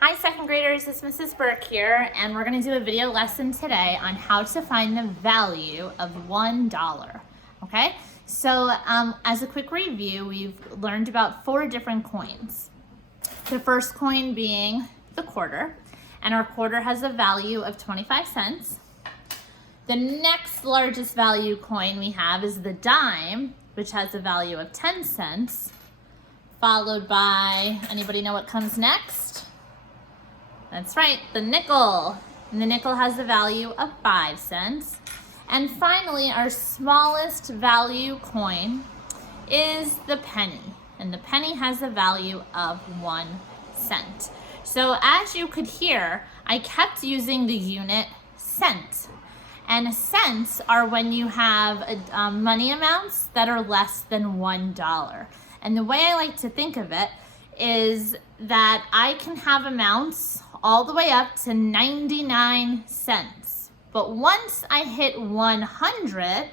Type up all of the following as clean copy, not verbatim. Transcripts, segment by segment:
Hi second graders, it's Mrs. Burke here, and we're going to do a video lesson today on how to find the value of $1. Okay, so as a quick review, we've learned about 4 different coins. The first coin being the quarter, and our quarter has a value of 25 cents. The next largest value coin we have is the dime, which has a value of 10 cents, followed by, anybody know what comes next? That's right, the nickel. And the nickel has a value of 5 cents. And finally, our smallest value coin is the penny. And the penny has a value of 1 cent. So as you could hear, I kept using the unit cent. And cents are when you have money amounts that are less than $1. And the way I like to think of it is that I can have amounts all the way up to 99 cents. But once I hit 100,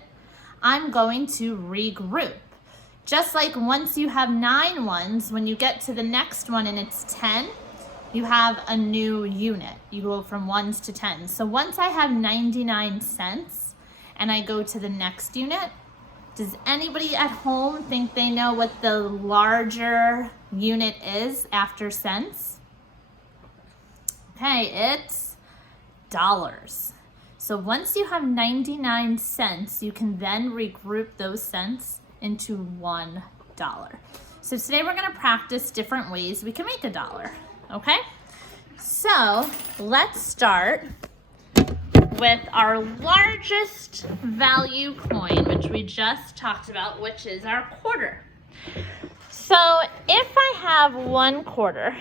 I'm going to regroup. Just like once you have 9 ones, when you get to the next one and it's 10, you have a new unit. You go from ones to 10s. So once I have 99 cents and I go to the next unit, does anybody at home think they know what the larger unit is after cents? Okay, it's dollars. So once you have 99 cents, you can then regroup those cents into $1. So today we're going to practice different ways we can make a dollar. Okay? So let's start with our largest value coin, which we just talked about, which is our quarter. So if I have 1 quarter,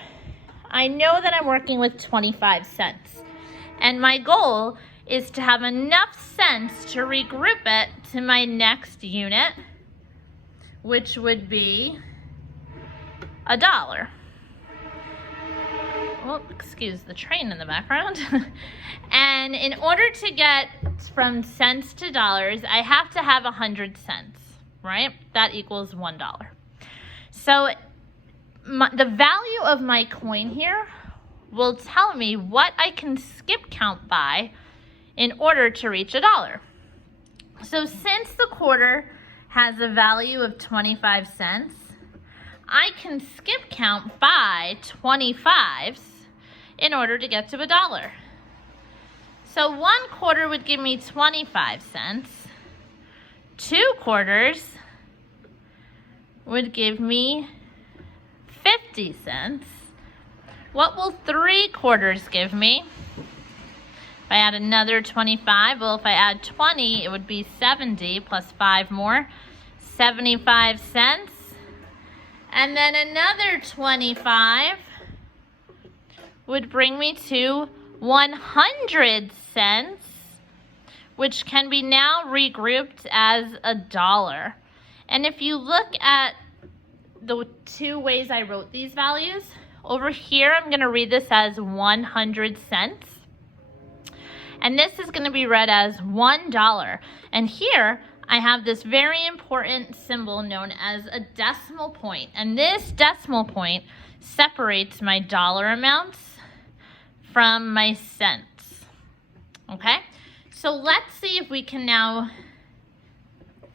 I know that I'm working with 25 cents. And my goal is to have enough cents to regroup it to my next unit, which would be $1. Well, excuse the train in the background. And in order to get from cents to dollars, I have to have 100 cents, right? That equals $1. So the value of my coin here will tell me what I can skip count by in order to reach $1. So since the quarter has a value of 25 cents, I can skip count by 25s in order to get to $1. So 1 quarter would give me 25 cents. 2 quarters would give me 50 cents. What will 3 quarters give me? If I add another 25, well, if I add 20, it would be 70 plus 5 more, 75 cents. And then another 25 would bring me to 100 cents, which can be now regrouped as $1. And if you look at the 2 ways I wrote these values, over here I'm going to read this as 100 cents. And this is going to be read as $1. And here I have this very important symbol known as a decimal point. And this decimal point separates my dollar amounts from my cents. Okay? So let's see if we can now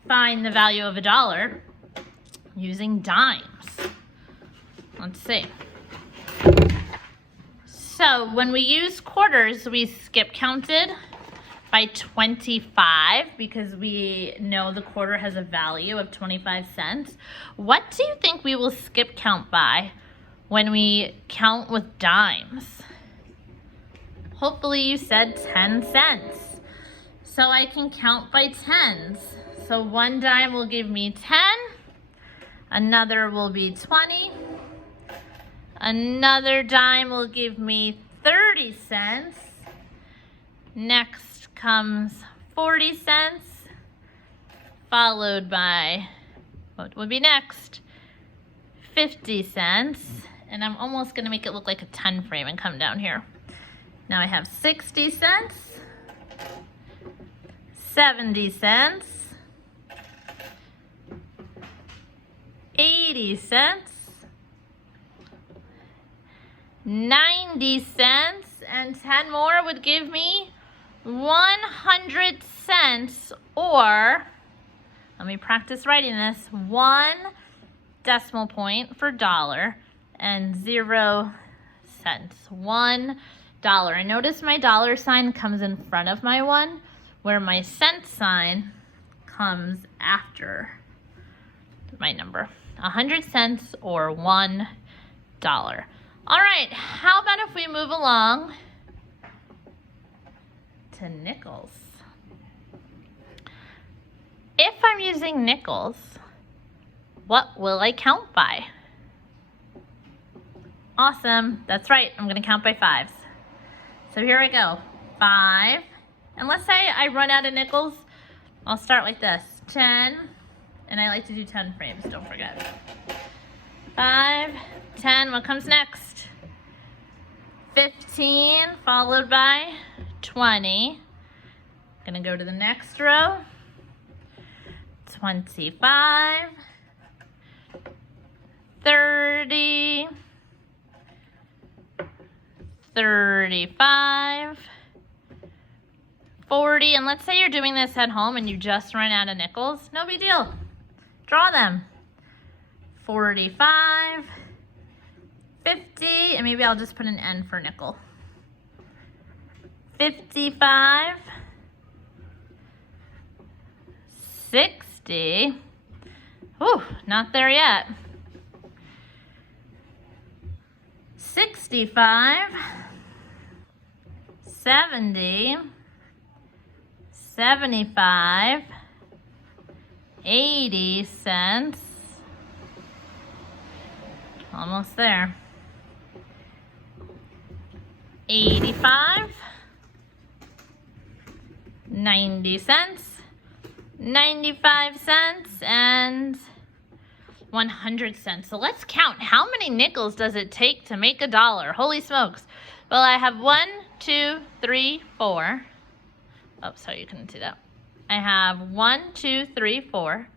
find the value of $1 using dimes. Let's see. So when we use quarters, we skip counted by 25 because we know the quarter has a value of 25 cents. What do you think we will skip count by when we count with dimes? Hopefully you said 10 cents. So I can count by 10s. So 1 dime will give me 10. Another will be 20. Another dime will give me 30 cents. Next comes 40 cents, followed by, what would be next? 50 cents. And I'm almost going to make it look like a 10 frame and come down here. Now I have 60 cents, 70 cents, 80 cents, 90 cents, and 10 more would give me 100 cents, or, let me practice writing this, 1 decimal point for dollar and 0 cents. $1. And notice my dollar sign comes in front of my 1, where my cent sign comes after my number. 100 cents or $1. All right, how about if we move along to nickels? If I'm using nickels, what will I count by? Awesome, that's right, I'm gonna count by 5s. So here I go, 5, and let's say I run out of nickels, I'll start like this, 10, and I like to do 10 frames, don't forget. 5, 10, what comes next? 15, followed by 20. Gonna go to the next row. 25, 30, 35, 40, and let's say you're doing this at home and you just run out of nickels, no big deal. Draw them. 45, 50, and maybe I'll just put an N for nickel. 55, 60, whew, not there yet. 65, 70, 75, 80 cents. Almost there. 85, 90 cents, 95 cents, and 100 cents. So let's count. How many nickels does it take to make $1? Holy smokes. Well, I have 1, 2, 3, 4. Oh, sorry, you couldn't see that. I have 1, 2, 3, 4,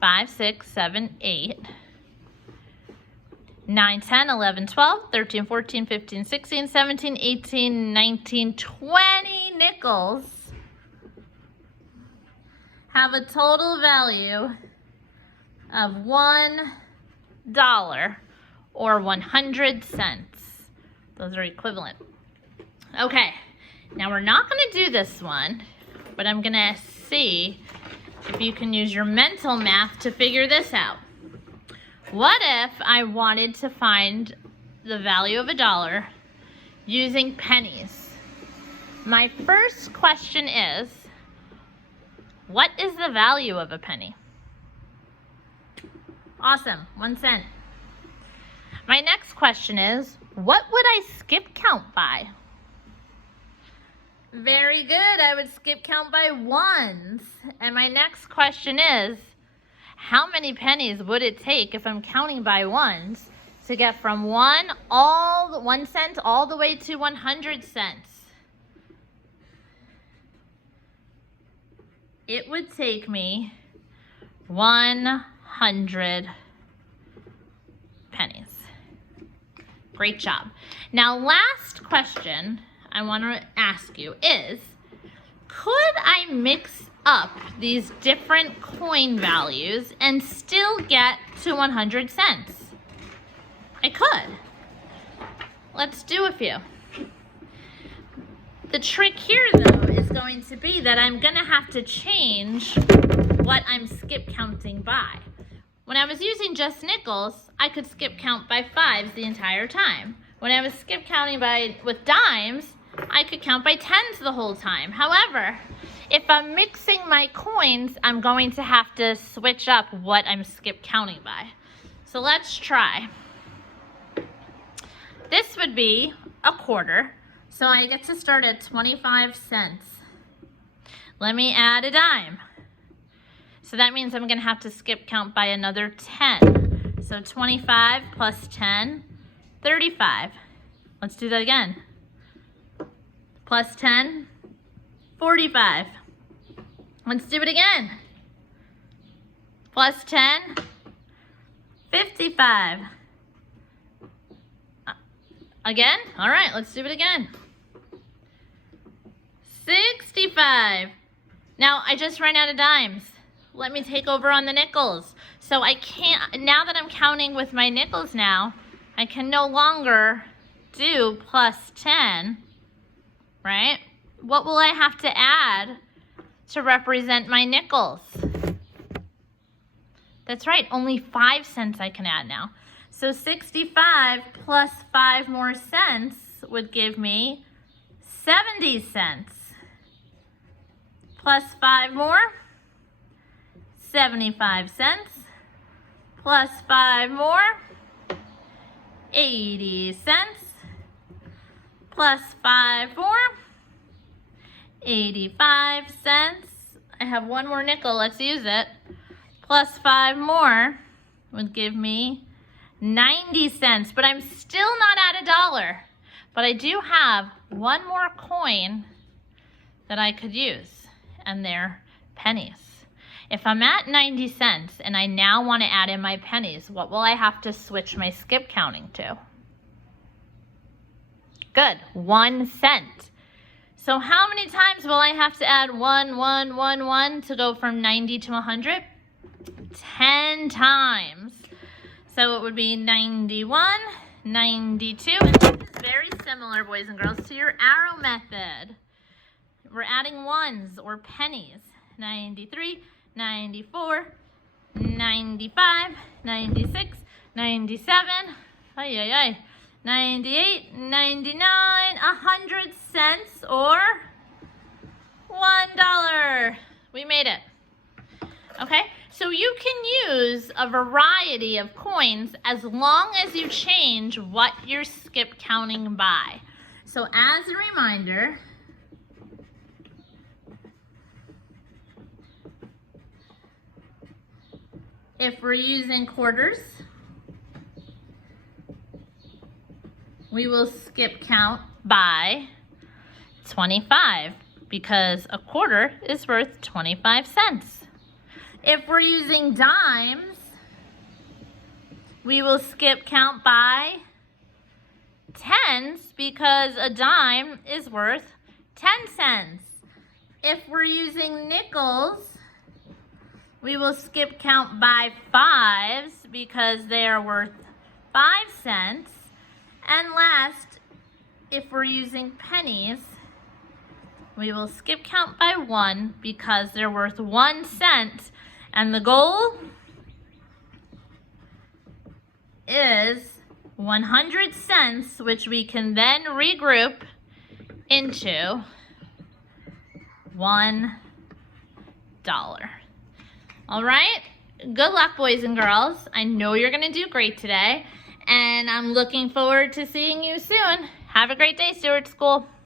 5, 6, 7, 8. 9, 10, 11, 12, 13, 14, 15, 16, 17, 18, 19, 20 nickels have a total value of $1 or 100 cents. Those are equivalent. Okay, now we're not going to do this one, but I'm going to see if you can use your mental math to figure this out. What if I wanted to find the value of $1 using pennies? My first question is, what is the value of a penny? Awesome, 1 cent. My next question is, what would I skip count by? Very good, I would skip count by 1s. And my next question is, how many pennies would it take if I'm counting by 1s to get from 1 cent all the way to 100 cents? It would take me 100 pennies. Great job. Now, last question I want to ask you is, could I mix up these different coin values and still get to 100 cents? I could. Let's do a few. The trick here, though, is going to be that I'm going to have to change what I'm skip counting by. When I was using just nickels, I could skip count by 5s the entire time. When I was skip counting with dimes, I could count by 10s the whole time. However, if I'm mixing my coins, I'm going to have to switch up what I'm skip counting by. So let's try. This would be a quarter, so I get to start at 25 cents. Let me add a dime. So that means I'm going to have to skip count by another 10. So 25 plus 10, 35. Let's do that again. Plus 10, 45. Let's do it again. Plus 10, 55. Again? All right, let's do it again. 65. Now, I just ran out of dimes. Let me take over on the nickels. So I can't, now that I'm counting with my nickels now, I can no longer do plus 10, right? What will I have to add to represent my nickels? That's right, only 5 cents I can add now. So 65 plus 5 more cents would give me 70 cents. Plus 5 more, 75 cents. Plus 5 more, 80 cents. Plus 5 more, 85 cents. I have one more nickel, let's use it. Plus 5 more would give me 90 cents, but I'm still not at $1. But I do have one more coin that I could use, and they're pennies. If I'm at 90 cents and I now want to add in my pennies, what will I have to switch my skip counting to? Good, 1 cent. So how many times will I have to add 1, 1, 1, 1 to go from 90 to 100? 10 times. So it would be 91, 92, and this is very similar, boys and girls, to your arrow method. We're adding ones or pennies. 93, 94, 95, 96, 97, 98, 99, 100 cents, or $1. We made it. Okay, so you can use a variety of coins as long as you change what you're skip counting by. So as a reminder, if we're using quarters, we will skip count by 25 because a quarter is worth 25 cents. If we're using dimes, we will skip count by tens because a dime is worth 10 cents. If we're using nickels, we will skip count by fives because they are worth 5 cents. And last, if we're using pennies, we will skip count by 1 because they're worth 1 cent. And the goal is 100 cents, which we can then regroup into $1. All right, good luck, boys and girls. I know you're gonna do great today, and I'm looking forward to seeing you soon. Have a great day, Stewart School.